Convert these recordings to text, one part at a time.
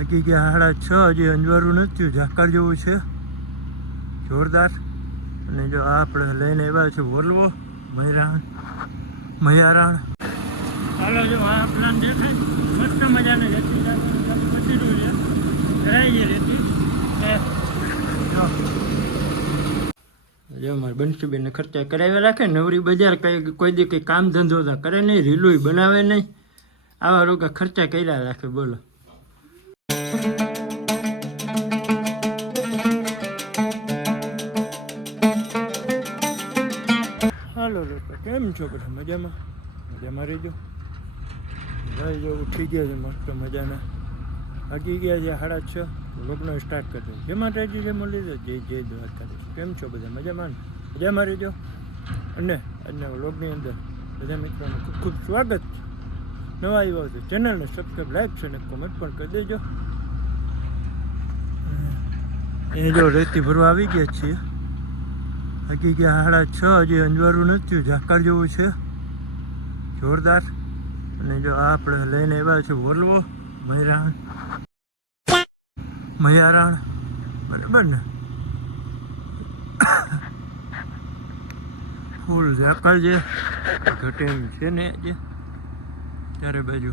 બાકી કે સાડા છ હજી અંજવારું નથી ઝાકળ જેવું છે. જોરદાર. અને જો આ આપણે લઈને આવ્યા છે વોલ્વો. મયરાણ. મયારાણ. ચાલો જો આ પ્લાન દેખાય. મસ્ત મજાને રેતી છે. કરાઈ છે? રેતી. જો. જો મારે બંશુબેનને ખર્ચા કરાવ્યા રાખે નવરી બજાર કઈ કોઈ દી કંઈ કામ ધંધો કરે નહીં રીલુય બનાવે નહીં. આવા રોગા ખર્ચા કર્યા રાખે બોલો. હાલો લોકો, કેમ છો બધા? મજામાં? મજામાં રહેજો. ભાઈ જો ઉઠી ગયા છે, મસ્ત મજાના. હકી ગયા છે સાડા છ. લોગનો સ્ટાર્ટ કરજો જે માતાજી જે મળી તો જય જય દ્વારકા કેમ છો બધા? મજામાં? મજામાં રહેજો. અને આજના લોગની અંદર બધા મિત્રોનું ખૂબ ખૂબ સ્વાગત છે. નવા આવ્યા છે ચેનલને સબસ્ક્રાઈબ લાઈક છે અને કોમેન્ટ પણ કરી દેજો. એ જો રેતી ભરવા આવી ગયા છીએ. હજી ગયા સાડા છ હજી અંજવારું નથી ઝાકળ જેવું છે. જોરદાર. અને જો આપણે લઈને આવ્યા છે વોલવો. મયરાણ. મયારાણ. બરાબર ને? ફૂલ ઝાકળ છે ઘટે એમ છે ને આજે ત્યારે બાજુ.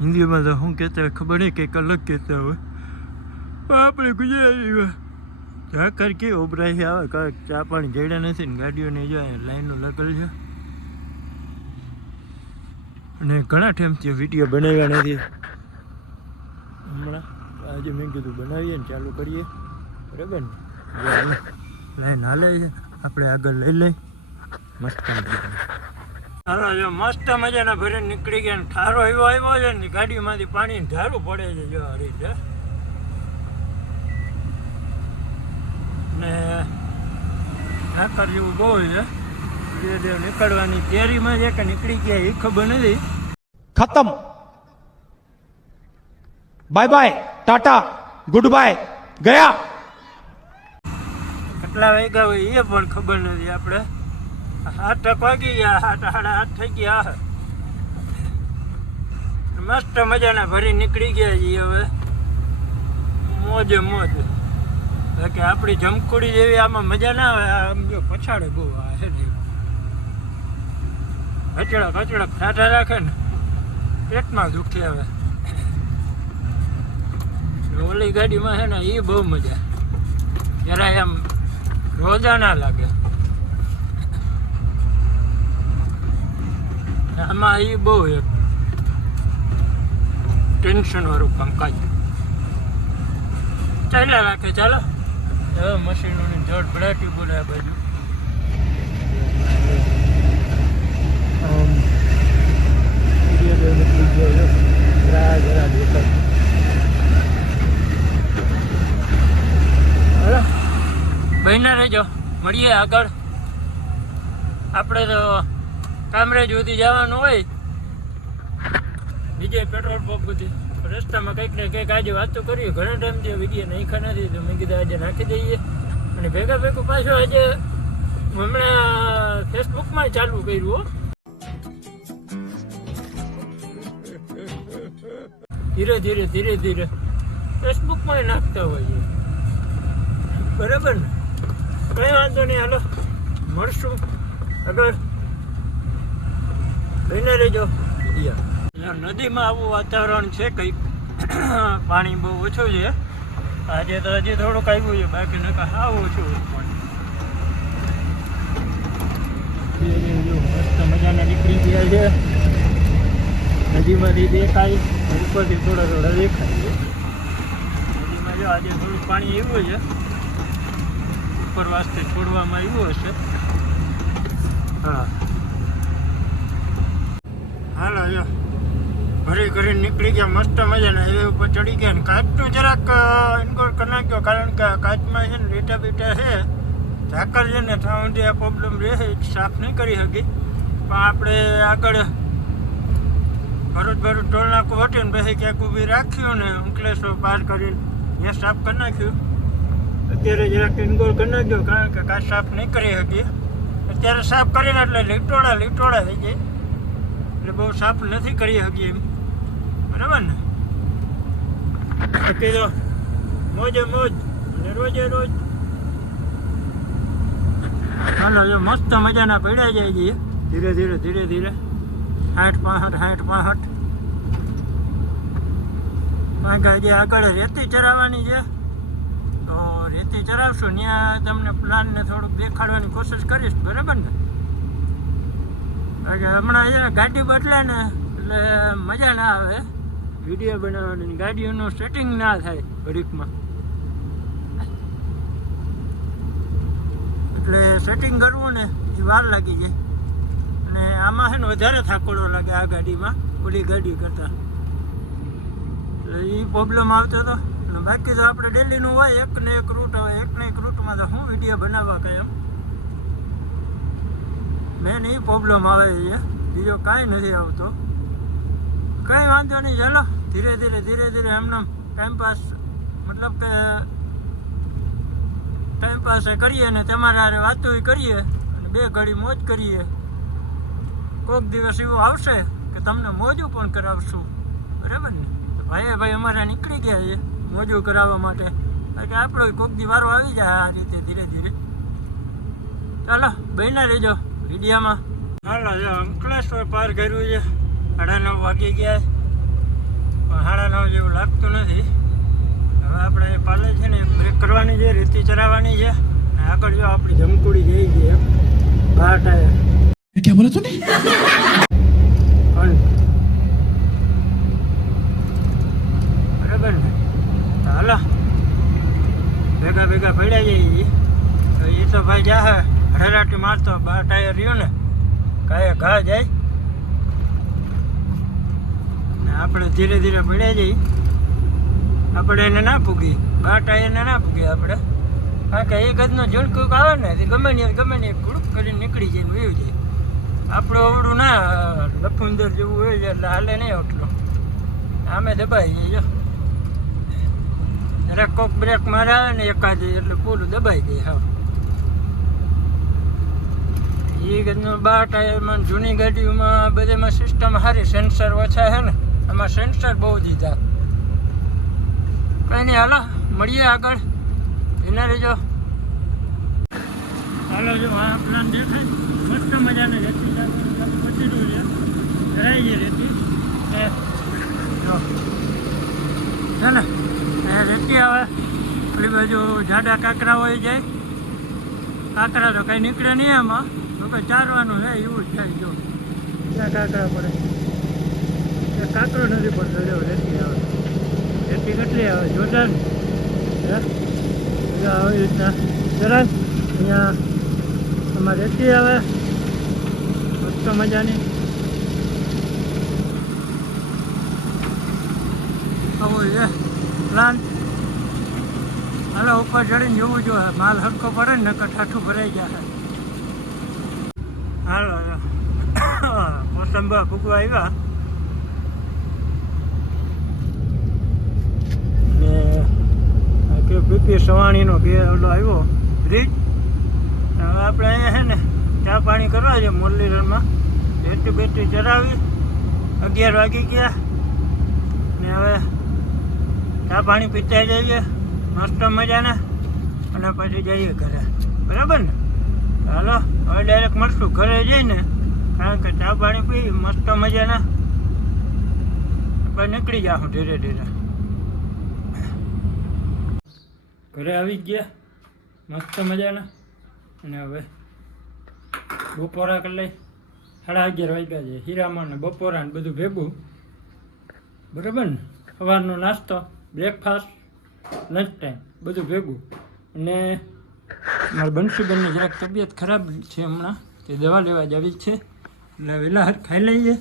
હિન્દીમાં તો શું કહેતા ખબર નહીં, કંઈક અલગ કહેતા હોય. આપણે ગુજરાતી ઝાકર કે ઉભરાઈ આવે કાંઈક ચા પાણી જડ્યા નથી ને ગાડીઓને જો અહીંયા લાઈનો લગલ છે. અને ઘણા ટાઈમથી વીડિયો બનાવ્યા નથી. હમણાં આજે મેં કીધું બનાવીએ ને ચાલુ કરીએ. બરાબર ને? લાઈન હાલે. છે. આપણે આગળ લઈ લઈ. મસ્ત હાલો, જો મસ્ત મજાના ભરે નીકળી ગયા ઠારો એવો આવ્યો છે ને ગાડીમાંથી પાણી ધારું પડે છે. જો હરી રીતે. ને હાકર જેવું બહુ છે. સૂર્યદેવ નીકળવાની કેરીમાં છે કે નીકળી ગયા એ ખબર નથી. ખતમ. Bye bye tata goodbye ગયા. કેટલા વાગ્યા હોય એ પણ ખબર નથી આપણે. આઠ વાગી ગયા આઠ સાડા આઠ થઈ ગયા. મસ્ત મજાના ભરી નીકળી ગયા છીએ હવે. મોજે મોજ. કે આપણી જમકુડી જેવી આમાં મજા ના આવે આમ જો પછાડે બહુ આ હે ને કચડા કચડક ઠાઠા રાખે ને, પેટમાં દુખી આવે. ઓલી ગાડીમાં છે ને એ બહુ મજા. જરાય રોજા ના લાગે. આમાં એ બહુ એક ટેન્શન વાળું કામકાજ. ચાલ્યા રાખે, ચાલો. મશીનોની જોડ ભડાટી બોલે આ બાજુ. બહેના રહેજો. મળીએ આગળ. આપણે તો કામરેજ સુધી જવાનું હોય. બીજે પેટ્રોલ પંપ બધી રસ્તામાં કંઈક ને કંઈક આજે વાતો કરીએ. ઘણા ટાઈમથી વીડિયો નાખ્યા નથી, તો મેં કીધું આજે નાખી દઈએ. અને ભેગા ભેગું પાછું આજે હમણાં ફેસબુકમાં ચાલુ કર્યું ધીરે ધીરે ધીરે ધીરે. ફેસબુકમાં નાખતા હોઈએ. બરાબર ને? કઈ વાંધો નહીં, હાલો. મળશું. આગળ. લઈને રહેજો. નદીમાં આવું વાતાવરણ છે કંઈક પાણી બહુ ઓછું છે. આજે તો હજી થોડુંક આવ્યું છે બાકી નકા હા ઓછું મસ્ત મજાના નીકળી ગયા છે. નદીમાંથી દેખાય ઉપરથી થોડા થોડા દેખાય છે. નદીમાં જો આજે થોડું પાણી આવ્યું છે. ઉપર વાસ્તે છોડવામાં આવ્યું હશે. હા. હાલો જો. ભરી કરીને નીકળી ગયા, મસ્ત મજાના. હાઈવે ઉપર ચડી ગયા ને કાચનું જરાક ઇન્કોર કરી નાખ્યો, કારણ કે કાચમાં છે ને લીટા બીટા છે. ઝાકર છે ને, ત્યાં સુધી આ પ્રોબ્લેમ રહે, એ સાફ નહીં કરી શકી. પણ આપણે આગળ ભરૂચ ભરૂચ ટોલ નાકું હટ્યું ને પછી ક્યાંક ઊભી રાખ્યું ને, અંકલેશ્વર પાર કરીને ત્યાં સાફ કરી નાખ્યું. અત્યારે જરાક ઇન્કોર કરી નાખ્યો, કારણ કે કાચ સાફ નહીં કરી શકી. અત્યારે સાફ કરીને એટલે લીટોડા લીટોડા થઈ જાય એટલે બહુ સાફ નથી કરી શકી એમ. બરાબર ને? બાકી તો મોજે મોજ અને રોજે રોજ. ચાલો જો મસ્ત મજાના પડ્યા જાય છે. ધીરે ધીરે ધીરે ધીરે. સાઠ પાસઠ સાઠ પાસઠ કારણ કે હજી આગળ રેતી ચરાવવાની છે. તો રેતી ચરાવશું ત્યાં તમને પ્લાનને થોડુંક દેખાડવાની કોશિશ કરીશ, બરાબર ને? કારણ કે હમણાં છે ગાડી બદલે ને, એટલે મજા ના આવે. વીડિયો બનાવવાની. ગાડીઓનું સેટિંગ ના થાય ઘડીકમાં. એટલે સેટિંગ કરવું ને, એ વાર લાગી જાય. અને આમાં છે ને વધારે થાકોડો લાગે આ ગાડીમાં, ઓલી ગાડી કરતાં. એટલે એ પ્રોબ્લેમ આવતો હતો અને બાકી તો આપણે ડેલીનું હોય એક ને એક રૂટ હોય એક ને એક રૂટમાં તો હું વીડિયો બનાવવા કાંઈ એમ. મેન એ પ્રોબ્લેમ આવે છે. બીજો કાંઈ નથી આવતો. કંઈ વાંધો નહીં, ચાલો. ધીરે ધીરે ધીરે ધીરે એમને ટાઈમ પાસ મતલબ કે ટાઈમ પાસ કરીએ ને તમારા હારે વાતો કરીએ અને બે ઘડી મોજ કરીએ. કોઈક દિવસ એવું આવશે કે તમને મોજું પણ કરાવશું. બરાબર ને? ભાઈએ ભાઈ અમારા નીકળી ગયા છે મોજું કરાવવા માટે. કારણ કે આપણો કોક દિવારો આવી જાય આ રીતે ધીરે ધીરે. ચાલો, બહેના રહેજો વિડીયામાં. હાલો, જો અંકલેશ્વર પાર કર્યું છે. સાડા નવ વાગી ગયા પણ નવ જેવું લાગતું નથી. હવે આપણે એ પાલે છે ને બ્રેક કરવાની છે રીતિ ચલાવવાની છે. અને આગળ જો આપણી જમકુડી જઈ ગઈ એમ. બાર ટાયર. ક્યાં બોલો તું બરાબર ને? હાલો. ભેગા ભેગા પડ્યા જઈએ તો એ તો ભાઈ જા હરાટી મારતો બાર ટાયર રહ્યો ને કાંઈ ઘા જાય. આપણે ધીરે ધીરે પડ્યા જઈએ. આપણે એને ના પૂગી બાટા ટાયરને ના પૂગી આપણે. કારણ કે એક હદનો ઝુણકુક આવે ને ગમે ને ગમે ને ગુડુક કરીને નીકળી જાય વયું જાય. આપણું અવડું ના લફુંદર જેવું હોય છે એટલે હાલે નહીં એટલું આમે દબાઈ જાય, જો. કોક બ્રેક મારે આવે ને એકાદ એટલે પૂરું દબાઈ ગઈ હા. એ બાર ટાયરમાં જૂની ગાડીઓમાં બધામાં સિસ્ટમ સારી સેન્સર ઓછા છે ને. એમાં સેન્સર બહુ દીધા. કંઈ નહીં હાલો, મળીએ આગળ. એના રહેજો. હાલો, જો, આ પ્લાન દેખાય. મસ્ત મજાને રેતી પચીરું છે. કરાઈ છે રેતી. જો. છે ને? રેતી આવે. પેલી બાજુ જાડા કાંકરા હોય જાય. કાંકરા તો કાંઈ નીકળે નહીં એમાં તો કંઈ ચારવાનું છે એવું જ થાય, જો. કાંકરા પડે. એ કાંકરો નથી પડતો જો રેતી આવે. રેતી કેટલી આવે? જોરદાર. હે? જો આવી રીતના. સરસ અહીંયા આમાં રેતી આવે. મસ્ત મજાની. આવું છે પ્લાન હાલો, ઉપર ચડીને જોવું જોઈએ માલ હરકો પડે ને નકર ભરાઈ જાય હાલો મોસંબા ભૂગવા આવ્યા ને પીપી સવાણીનો બે ઓલો આવ્યો. બ્રિજ હવે આપણે અહીંયા છે ને ચા પાણી કરવા છે મુરલીધરમાં. બેટરી બેટરી ચરાવી અગિયાર વાગી ગયા. ને હવે ચા પાણી પીતા જઈએ. મસ્ત મજાના. અને પછી જઈએ ઘરે. બરાબર ને? હાલો, હવે ડાયરેક્ટ મળશું ઘરે જઈને. કારણ કે ચા પાણી પી, મસ્ત મજાના. પછી નીકળી જાઉં ધીરે ધીરે. ઘરે આવી ગયા. મસ્ત મજાના. અને હવે બપોરા કરી લઈ સાડા અગિયાર વાગ્યા છે. હીરામાં બપોરા ને બધું ભેગું. બરાબર ને? સવારનો નાસ્તો બ્રેકફાસ્ટ લંચ ટાઈમ બધું ભેગું. અને મારા બંસીબેનની જરાક તબિયત ખરાબ છે હમણાં, તે દવા લેવા જ આવી છે. એટલે વહેલા હાથ ખાઈ લઈએ.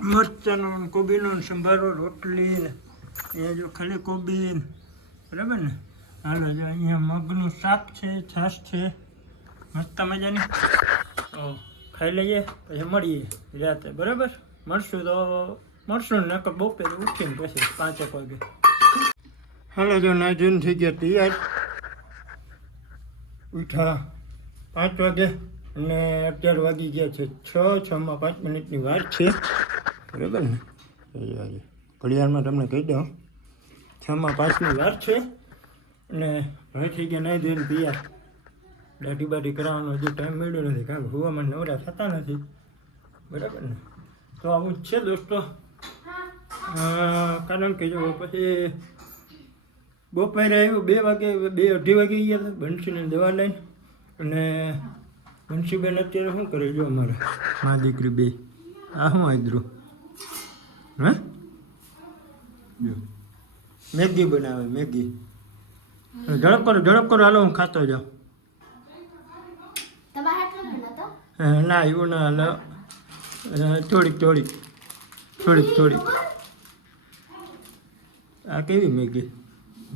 મરચાંનો કોબીનો સંભારો, રોટલી ને અહીંયા જો ખાલી કોબી બરાબર ને? હાલો, જો અહીંયા મગનું શાક છે, છાશ છે. મસ્ત મજાની. તો ખાઈ લઈએ, પછી મળીએ રાતે, બરાબર? મળશું તો, મળશું નકર બપોરે ઉઠીને પછી પાંચેક વાગે. હાલો, જો નાજુન થઈ ગયા તૈયાર. ઉઠા. પાંચ વાગે અને અગિયાર વાગી ગયા છે, છ છમાં પાંચ મિનિટની વાત છે. બરાબર ને? ઘડિયાળમાં તમને કહી દઉં છમાં પાંચની વાત છે. અને હવે થઈ ગયા નહીં ધોઈને પીયા દાઢી બાઢી કરાવવાનો હજુ ટાઈમ મળ્યો નથી. કારણ કે હુવામાં નવરા થતા નથી. બરાબર ને? તો આવું જ છે દોસ્તો. કારણ કે જો પછી બપોરે આવ્યું બે વાગે, બે અઢી વાગે ગયા હતા બંસીને દવા લઈને. અને બંસીબેન અત્યારે શું કરે જો અમારે? મા દીકરી બે. આ શું આદરું હે? જો. મેગી બનાવે, મેગી. ઝડપ કરો ઝડપ કરો હાલો હું ખાતો જાઉં. ના એવું ના હાલો થોડીક થોડીક થોડીક થોડીક. આ કેવી મેગી?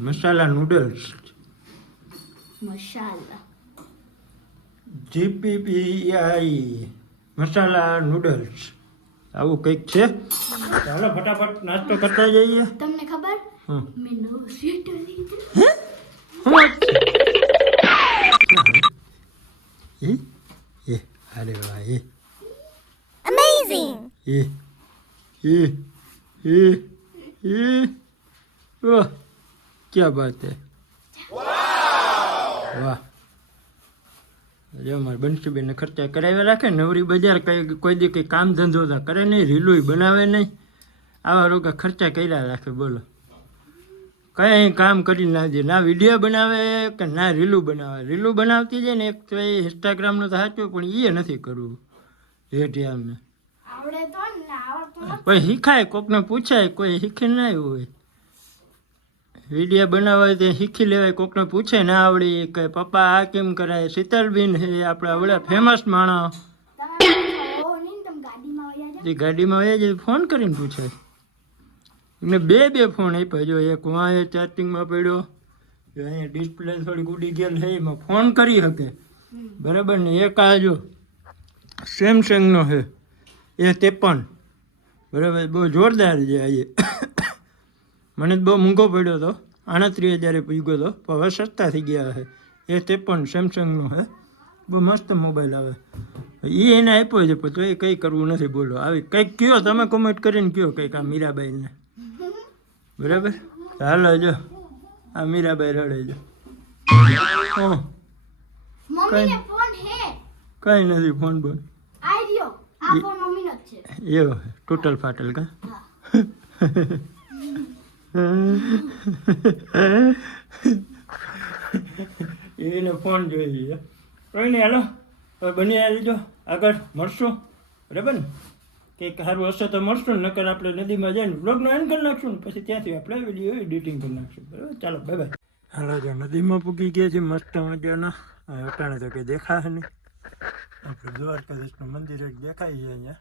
મસાલા નૂડલ્સ. મસાલા. જીપીપીઆઈ મસાલા નૂડલ્સ. આવું કંઈક છે? ચાલો ફટાફટ નાસ્તો કરતા જઈએ. તમને ખબર. મેં નવું સ્વેટર લીધું. શું 예, 아래와 અરે વાહ એ 예. એ એ એ એ વાહ ક્યાં બાત હે વાહ જો મારે બંસીબેનને ખર્ચા કરાવ્યા રાખે નવરી બજાર કઈ કોઈ દી કંઈ કામ ધંધો કરે નહીં રીલુય બનાવે નહીં આવા રોગા ખર્ચા કર્યા રાખે બોલો કંઈ કામ કરી ના દે. ના વીડિયો બનાવે કે ના રીલું બનાવે? રીલું બનાવતી જાય ને એક તો એ ઇન્સ્ટાગ્રામનું તો સાચું પણ એ નથી કરવું. રેટિયામને આવડે કોઈ શીખાય? કોકને પૂછાય કોઈ શીખી ના હોય. વીડિયો બનાવવા તે શીખી લેવાય કોકને પૂછે ના આવડી કે પપ્પા આ કેમ કરાય? શીતલબીન હે આપણા વડા ફેમસ માણસ. ગાડીમાં વયા જાઓ. એ ગાડીમાં જ ફોન કરીને પૂછાય. એમને બે બે ફોન આપ્યા. જો એક વાંહે ચાર્જિંગમાં પડ્યો, જો અહીંયા ડિસ્પ્લે થોડીક ઉડી ગયેલ છે, એમાં ફોન કરી શકે. બરાબર ને? એક આ જો સેમસંગનો છે, એ ત્રેપન. બરાબર, બહુ જોરદાર છે આ એ. મને બહુ મૂંઘો પડ્યો હતો આણત્રીસ હજારે પૂગ્યો હતો પણ હવે સસ્તા થઈ ગયા છે. એ ત્રેપન સેમસંગનો છે. બહુ મસ્ત મોબાઈલ આવે. એ એને આપ્યો છે તો એ કંઈ કરવું નથી બોલો. આવી કંઈક કયો, તમે કોમેન્ટ કરીને કયો કંઈક આ મીરાબાઈને. બરાબર? હાલો જો આ મીરાબાઈ રડે જો કંઈ નથી ફોન બોન જ એવો ટોટલ ફાટલ કા? એને ફોન જોઈ છે કોઈ નહીં હાલો. બની આવી આગળ મળશું. બરાબર ને? કંઈક સારું હશે તો મળશું, નકર આપણે નદીમાં જઈને બ્લોગનો એન્ડ કરી નાખશું પછી ત્યાંથી આપણે વીડિયો એડિટિંગ કરી નાખશું. બરાબર? ચાલો બાય બાય હાલો, જો નદીમાં પૂકી ગયા છે મસ્ત મજાના. અટાણે તો કંઈ દેખાય નહીં. આપણે દ્વારકાધીશનું મંદિર એક દેખાય છે અહીંયા.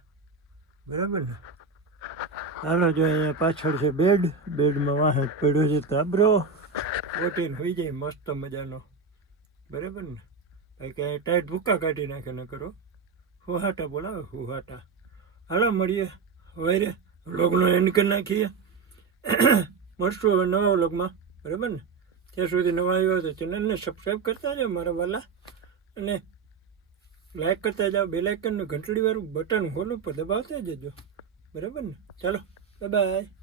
બરાબર ને? હાલો, જો અહીંયા પાછળ છે બેડ. બેડમાં વાહે પડ્યો છે તાબરો. ઓટીને હોઈ જાય મસ્ત મજાનો. બરાબર ને? ભાઈ, ક્યાંય ટાઈટ ભૂકા કાઢી નાખે ન કરો હુહાટા બોલાવે, હુહાટા. હાલો, મળીએ. વૈરે વ્લોગનો એન્ડ કરી નાખીએ. મળશું હવે નવા વ્લોગમાં. બરાબર ને? ત્યાં સુધી નવા આવ્યો તો ચેનલને સબસ્ક્રાઈબ કરતા જાઓ મારા વાલા. અને લાઇક કરતા જાઓ બે લાઇકનનું ઘંટડીવાળું બટન હોલ ઉપર દબાવતા જજો. બરાબર ને? ચાલો બાય